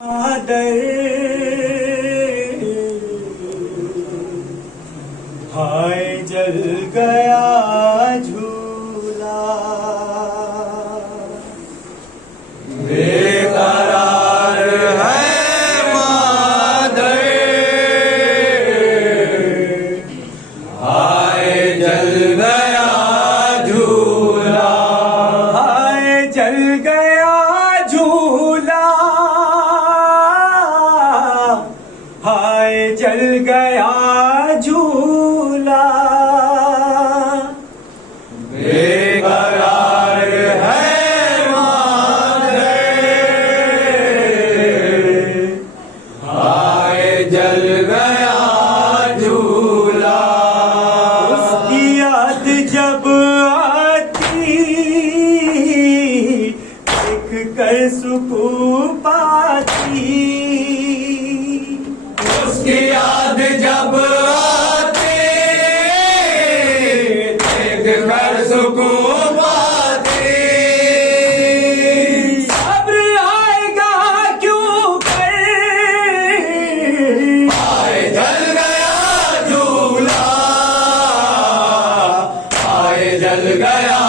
आदर हाय जल गया झूला बेकरार है मादर हाय जल गया झूला हाय जल गया झूला हाय जल गया झूला बेकरार है मादर हाय जल गया झूला उसकी याद जब आती देख कर सुकून पाती उसकी याद जब आती देख कर सुकून पाती सब्र आएगा क्यों कर हाय जल गया झूला हाय जल गया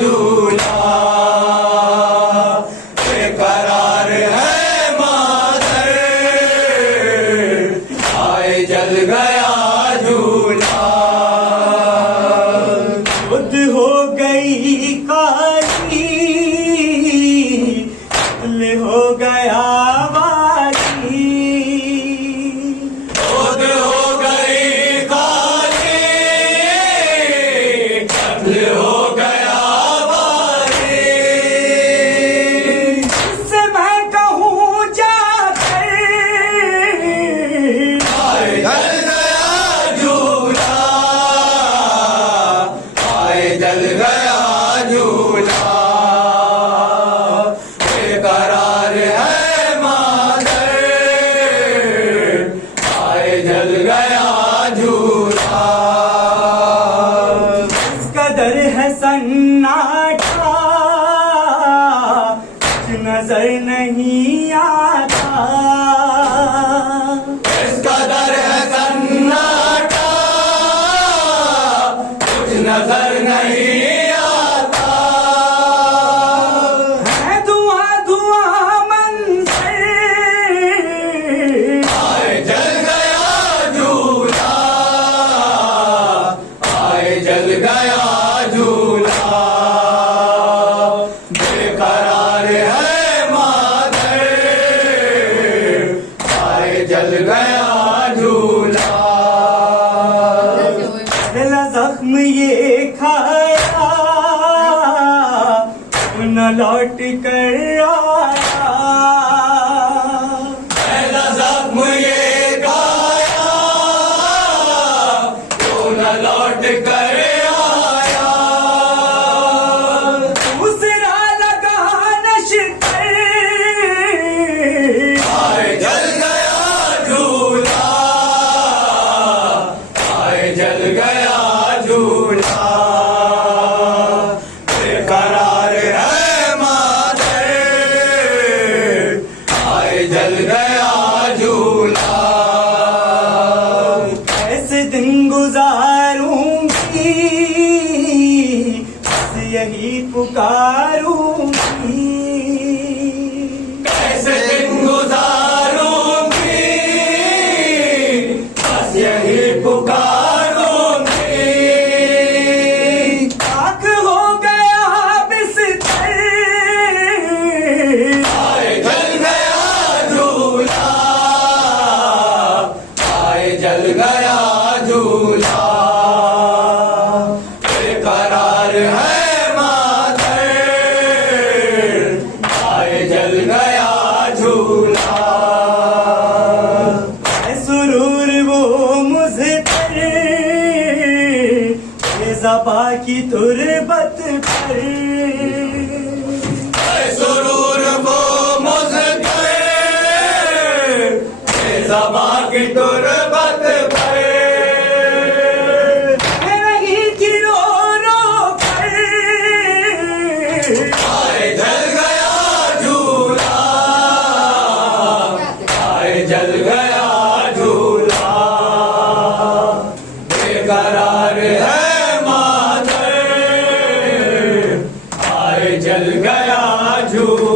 झूला बेकरार है मादर हाय जल गया झूला खुद हो गई काली दिल हो गया वाली खुद हो गई काली दिल हो गया वाली इससे मैं कहूँ जाकर हाय जल गया झूला हाय जल गया झूला बेकरार है मादर हाय जल गया झूला इस कदर है सन्नाटा कुछ नजर नहीं आता इस कदर है सन्नाटा कुछ नजर नहीं आता है धुआं धुआं मंजर हाय जल गया झूला हाय जल गया झूला बेकरार है मादर हाय जल गया झूला पहला जख्म ये खाया न लौट कर आया पहला जख्म ये खाया तो न लौट कर आया दूसरा लगा नशकर हाय जल गया झूला हाय जल गया झूला बेकरार है मादर हाय जल गया झूला ऐसे दिन गुजारूंगी बस यही पुकारूंगी ऐसे दिन गुजारूंगी बस यही पुकारूंगी आँख हो गया बिस्तर हाय जल गया झूला हाय जल गया झूला बेकरार है मादर हाय जल गया झूला है सुरूर वो मुझपर ये ज़बा की तुरबत पर है सुरूर वो मुझपर ये ज़बा की तुरबत पर है रही थी रो रो कर हाय जल गया झूला जल गया झूठ